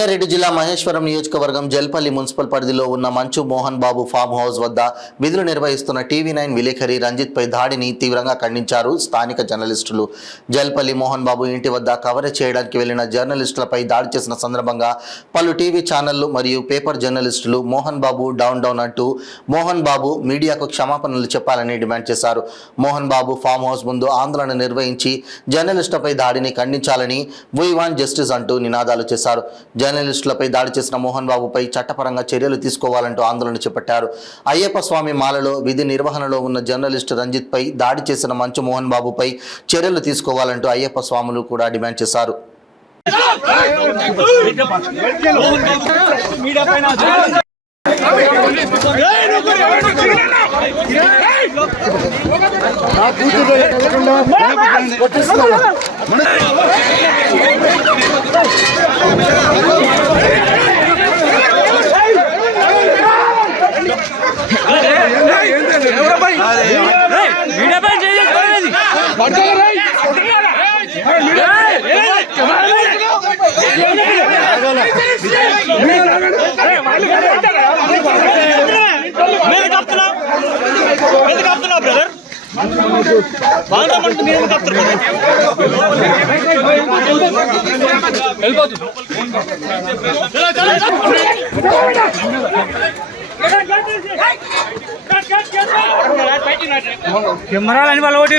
రంగారెడ్డి జిల్లా మహేశ్వరం నియోజకవర్గం జల్పల్లి మున్సిపల్ పరిధిలో ఉన్న మంచు మోహన్ బాబు ఫామ్ హౌస్ వద్ద విధులు నిర్వహిస్తున్న టీవీ9 విలేకరి రంజిత్ పై దాడిని తీవ్రంగా ఖండించారు స్థానిక జర్నలిస్టులు. జల్పల్లి మోహన్ బాబు ఇంటి వద్ద కవరేజ్ చేయడానికి వెళ్లిన జర్నలిస్టులపై దాడి చేసిన సందర్భంగా పలు టీవీ ఛానళ్లు మరియు పేపర్ జర్నలిస్టులు మోహన్ బాబు డౌన్ డౌన్ అంటూ మోహన్ బాబు మీడియాకు క్షమాపణలు చెప్పాలని డిమాండ్ చేశారు. మోహన్ బాబు ఫామ్ హౌస్ ముందు ఆందోళన నిర్వహించి జర్నలిస్టులపై దాడిని ఖండించాలని వీ వాంట్ జస్టిస్ అంటూ నినాదాలు చేశారు. జర్నలిస్టులపై దాడి చేసిన మోహన్ బాబుపై చట్టపరంగా చర్యలు తీసుకోవాలంటూ ఆందోళన చేపట్టారు. అయ్యప్ప స్వామి మాలలో విధి నిర్వహణలో ఉన్న జర్నలిస్టు రంజిత్ పై దాడి చేసిన మంచు మోహన్ బాబుపై చర్యలు తీసుకోవాలంటూ అయ్యప్ప స్వాములు కూడా డిమాండ్ చేశారు. కెమెరాలని వాళ్ళు ఓటి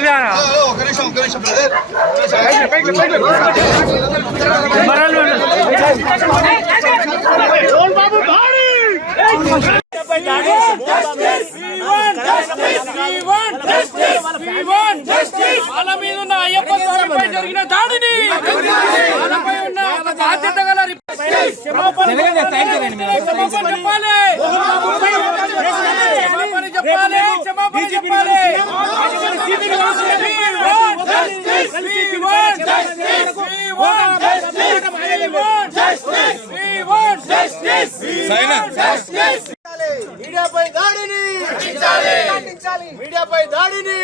వాళ్ళ మీద ఉన్న అయ్యప్ప స్వామిపై జరిగిన దాడిని వాళ్ళపై ఉన్న బాధ్యత గల క్షమాపణ చెప్పాలి. మీడియాపై దాడిని మీడియాపై దాడిని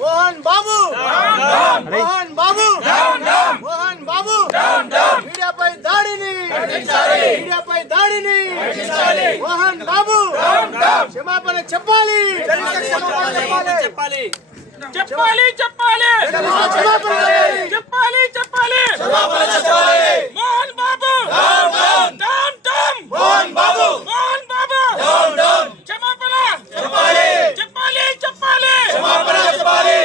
మోహన్ బాబు మోహన్ బాబు మోహన్ బాబు మీడియాపై దాడిని మీడియాపై దాడిని మోహన్ బాబు క్షమాపణ చెప్పాలి చెప్పాలి చెప్పాలి చెప్పాలి చెప్పాలి చెప్పాలి మోహన్ బాబు మోహన్ బాబు మోహన్ బాబు క్షమాపణ చెప్పాలి చెప్పాలి చెప్పాలి క్షమాపణ చెప్పాలి.